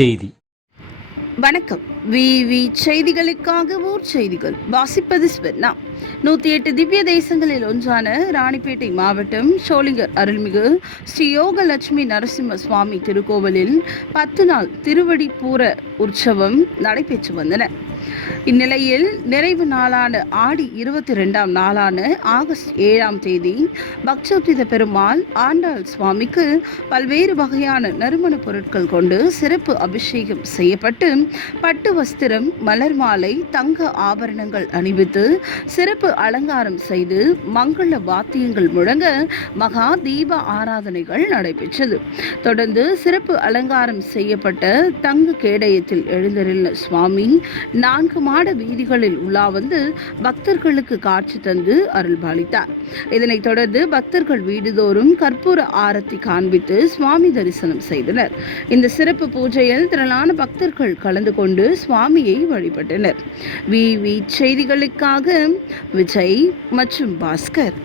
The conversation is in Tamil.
செய்தி. வணக்கம். விவி செய்திகளுக்காக ஊர் செய்திகள். வாசிப்பது ஸ்வர்ணா நூற்றி எட்டு திவ்ய தேசங்களில் ஒன்றான ராணிப்பேட்டை மாவட்டம் சோளிங்கர் அருள்மிகு ஸ்ரீ யோக லட்சுமி நரசிம்ம சுவாமி திருக்கோவிலில் பத்து நாள் திருவடி பூர உற்சவம் நடைபெற்று வந்தன. இந்நிலையில் நிறைவு நாளான ஆடி இருபத்தி ரெண்டாம் நாளான ஆகஸ்ட் ஏழாம் தேதி பக்சோத்தித பெருமாள் ஆண்டாள் சுவாமிக்கு பல்வேறு வகையான நறுமண பொருட்கள் கொண்டு சிறப்பு அபிஷேகம் செய்யப்பட்டு பட்டு பட்டு வஸ்திரம் மலர் மாலை தங்க ஆபரணங்கள் அணிவித்து சிறப்பு அலங்காரம் செய்து மங்கள வாத்தியங்கள் முழங்க மகா தீப ஆராதனைகள் நடைபெற்றது. தொடர்ந்து சிறப்பு அலங்காரம் செய்யப்பட்ட தங்க கேடயத்தில் எழுந்தருளின சுவாமி நான்கு மாட வீதிகளில் உலா வந்து பக்தர்களுக்கு காட்சி தந்து அருள்பாலித்தார். இதனைத் தொடர்ந்து பக்தர்கள் வீடுதோறும் கற்பூர ஆரத்தி காண்பித்து சுவாமி தரிசனம் செய்தனர். இந்த சிறப்பு பூஜையில் திரளான பக்தர்கள் கலந்து கொண்டு சுவாமியை வழிபட்டனர். வி. வி. செய்திகளுக்காக விஜய் மற்றும் பாஸ்கர்.